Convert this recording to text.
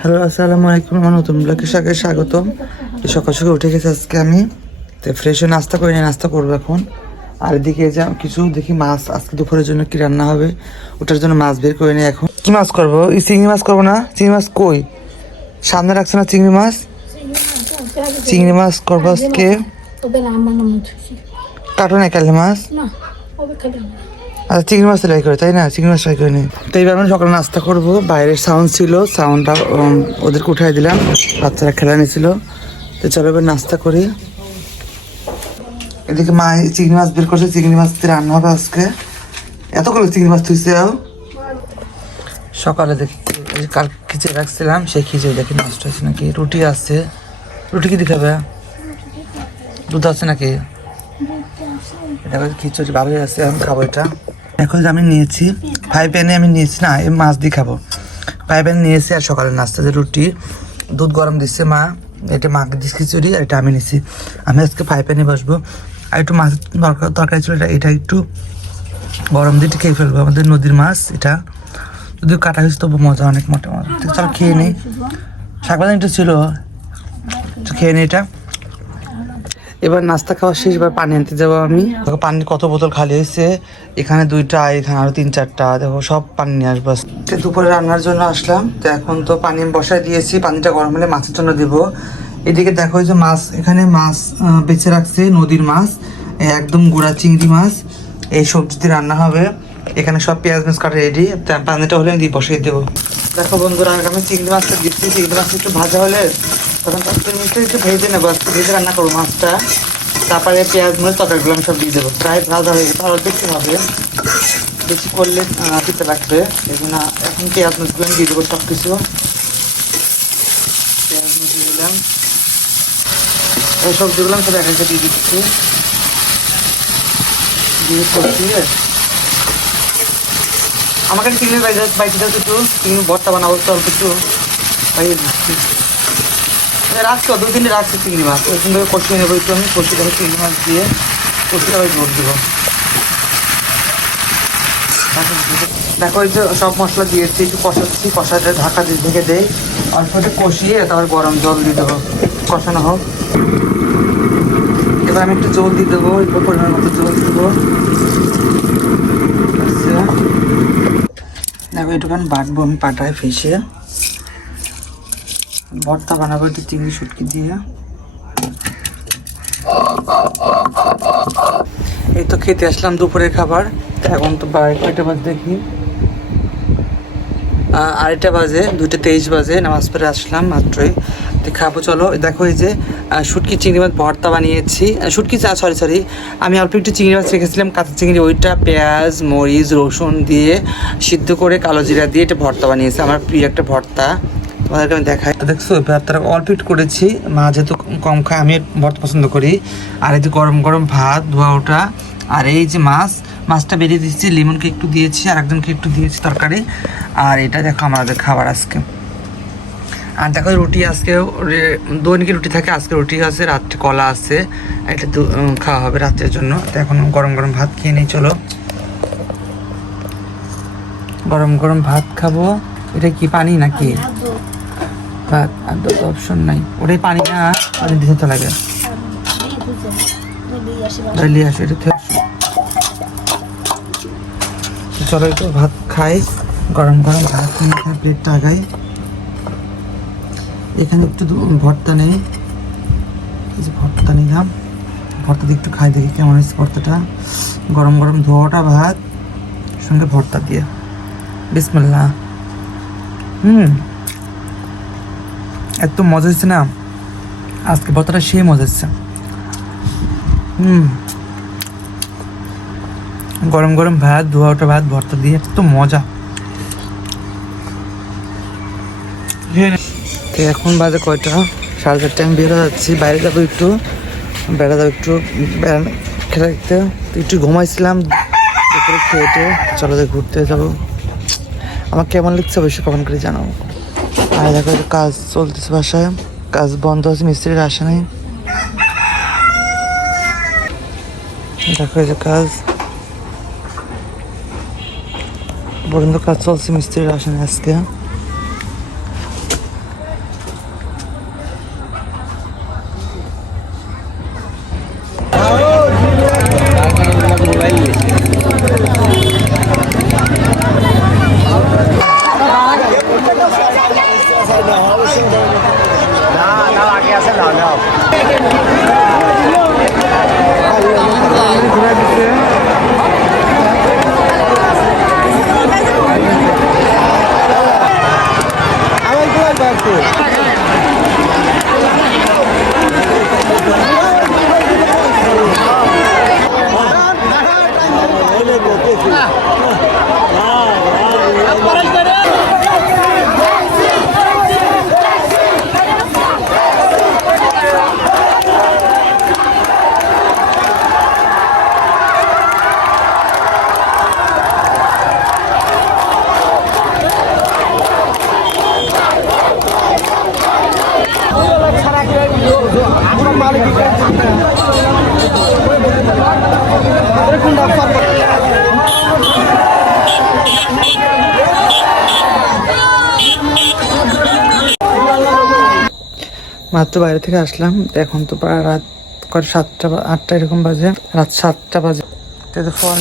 Hello, আসসালামু আলাইকুম। আমার নতুন ব্লগে স্বাগতম। সকাল সকাল উঠে গেছে আজকে আমি, তো ফ্রেশ হয়ে নাস্তা করে নিয়ে নাস্তা করবো এখন। আর এদিকে যা কিছু দেখি মাছ আজকে দুপুরের জন্য কি রান্না হবে, ওটার জন্য মাছ বের করে নিই এখন। কি মাছ করবো? এই চিংড়ি মাছ করবো না? চিংড়ি মাছ কই? সামনে রাখছে না চিংড়ি মাছ? চিংড়ি মাছ করবো আজকে। কাটো না কালে মাছ? আচ্ছা, চিংড়ি মাছ ট্রাই করে, তাই না? চিংড়ি মাছ ট্রাই করে নি। তো এইবার আমি সকালে নাস্তা করবো। বাইরের সাউন্ড ছিল, সাউন্ডটা ওদেরকে উঠাই দিলাম, বাচ্চারা খেলা নিয়েছিল। তো চলো এবার নাস্তা করি। এদিকে মা চিংড়ি মাছ বের করছে, চিংড়ি মাছ দিয়ে রান্না হবে আজকে। এতগুলো চিংড়ি মাছ তুইছে। সকালে দেখি কাল খিচে রাখছিলাম, সেই খিচে দেখি নষ্ট হয়েছে নাকি। রুটি আছে, রুটি কি দেখাবে? দুধ আছে নাকি? এটা খিচুড়ি ভালোই আছে, আমি খাবো এটা। এখন আমি নিয়েছি ফ্রাই প্যানে, আমি নিয়েছি না এই মাছ দিয়ে খাবো। ফ্রাই প্যান নিয়েছি আর সকালের নাস্তাতে রুটি, দুধ গরম দিচ্ছে মা, এটা মাকে দিচ্ছে খিচুড়ি, আর এটা আমি নিয়েছি। আমি আজকে ফ্রাই প্যানে বসবো। আর একটু মাছ তরকারি ছিল, এটা একটু গরম দিয়ে খেয়ে ফেলবো। আমাদের নদীর মাছ, এটা যদিও কাটা হয়েছে তবু মজা, অনেক মোটা মজা। চলো খেয়ে নিই। শাকবাজার একটু ছিল, খেয়ে নিই এটা। এবার নাস্তা খাওয়া শেষ, এবার পানি আনতে যাবো আমি। দেখো পানির কত বোতল খালি হয়েছে, এখানে 2টা, এখানে আরো 3-4টা, দেখো সব পানি নিয়ে আসবো। দুপুরে রান্নার জন্য আসলাম, তো এখন তো পানি বসায় দিয়েছি, পানিটা গরম হলে মাছের জন্য দিব। এদিকে দেখো যে মাছ, এখানে মাছ বেছে রাখছে, নদীর মাছ, একদম গুঁড়া চিংড়ি মাছ। এই সবজি দিয়ে রান্না হবে। এখানে সব পেঁয়াজ মাছ কাটা রেডি, পানিটা হলে দিয়ে বসিয়ে দেবো। দেখো বন্ধুরা, আমি চিংড়ি মাছটা দিচ্ছি, চিংড়ি মাছটা একটু ভাজা হলে তখন মিষ্টি একটু ভেজে নেবো, ভেজে রান্না করবো মাছটা। তারপরে পেঁয়াজ মরিচ তরকারিগুলো আমি সব দিয়ে দেবো। প্রায় ভাজা হয়ে গেছে, আরও দেখতে হবে, বেশি করলে খেতে লাগবে। এই জন্য এখন পেঁয়াজ মরিচগুলো আমি দিয়ে দেবো সব কিছু। পেঁয়াজ মরিচ দিয়ে দিলাম, এই সবজিগুলো আমি সব এক একটা দিয়ে দিচ্ছি, দিয়ে কষিয়ে আমাকে চিংড়ি বাইতে দাও একটু, চিংড়ি ভর্তা বানাবো তো অল্প একটু বাইরে দিচ্ছি। রাখছি, 2 দিনে রাখছি চিংড়ি মাছ, এরকম ভাবে কষিয়ে নেবো একটু। আমি কষিয়ে দেবো চিংড়ি মাছ দিয়ে, কষিয়ে আবার জোর দেবো। দেখো এই যে সব মশলা দিয়েছি, একটু কষাচ্ছি, কষাতে ঢাকা দিয়ে ঢেকে দেই, অল্প একটু কষিয়ে তারপর গরম জল দিয়ে দেবো, কষানো হোক। এবার আমি একটু জল দিয়ে দেবো, একটু পরিমাণ মতো জল দেবো। দেখো একটুখানি বাটবো আমি পাটায় ফেসে, ভর্তা বানাবো একটু চিংড়ি শুটকি দিয়ে। এই তো খেতে আসলাম দুপুরের খাবার। এখন তো 2টা বাজে, দেখি 2:30 বাজে, 2:23 বাজে, নামাজ পড়ে আসলাম মাত্রই। তো খাবো চলো। দেখো এই যে শুটকি চিংড়ি মাছ ভর্তা বানিয়েছি, শুটকি সরি আমি অল্প একটু চিংড়ি মাছ রেখেছিলাম, কাঁচা চিংড়ি, ওইটা পেঁয়াজ মরিচ রসুন দিয়ে সিদ্ধ করে কালো জিরা দিয়ে এটা ভর্তা বানিয়েছি। আমার প্রিয় একটা ভর্তা, তোমাদেরকে আমি দেখাই। দেখছো ভর্তাটা অল্প একটু করেছি, মা যেহেতু কম খায়, আমি ভর্তা পছন্দ করি। আর এই যে গরম গরম ভাত ধোয়া ওটা, আর এই যে মাছটা বেরিয়ে দিচ্ছি, লিমনকে একটু দিয়েছি, আর একজনকে একটু দিয়েছি তরকারি। আর এটা দেখো আমাদের খাবার আজকে। আর দেখো রুটি, আজকে দৈনিক রুটি থাকে, আজকে রুটি আছে, রাত্রে কলা আছে, এটা খাওয়া হবে রাত্রের জন্য। তো এখন গরম গরম ভাত খেয়ে নিই চলো। গরম গরম ভাত খাবো। এটা কি পানি নাকি ভাত? আর তো অপশন নাই, ওটাই পানি না, পানি দিতে তো লাগে। আসো এটা থেকে। চলো একটু ভাত খাই, গরম গরম ভাত নিয়ে প্লেটটা আগাই। এখানে একটু ভর্তা নেই, ভর্তা নিলাম, ভর্তা দিয়ে একটু খাই, দেখি কেমন হয়েছে ভর্তাটা। গরম গরম ধোয়াটা ভাত সঙ্গে ভর্তা দিয়ে, বিসমিল্লাহ। এত মজা হচ্ছে না আজকে, ভর্তাটা সেই মজা হচ্ছে। গরম গরম ভাত, ধোয়া ওটা ভাত, ভর্তা দিয়ে এত মজা। এখন বাজে কয়টা? 4:30। আমি বেরো যাচ্ছি, বাইরে যাবো একটু, খেতে একটু ঘুমাইছিলাম দুপুরে খেয়ে। চলো ঘুরতে যাবো। আমার কেমন লাগছে অবশ্যই কমেন্ট করে জানাবো। আর দেখো কাজ চলতেছে বাসায়, কাজ বন্ধ আছে, মিস্ত্রির আসে নাই। দেখো এই যে কাজ পর্যন্ত কাজ চলছে, মিস্ত্রির আসে নাই আজকে। মাত্র বাইরে থেকে আসলাম, এখন তো প্রায় রাত 7টা 8টা এরকম বাজে, রাত 7টা বাজে। ফল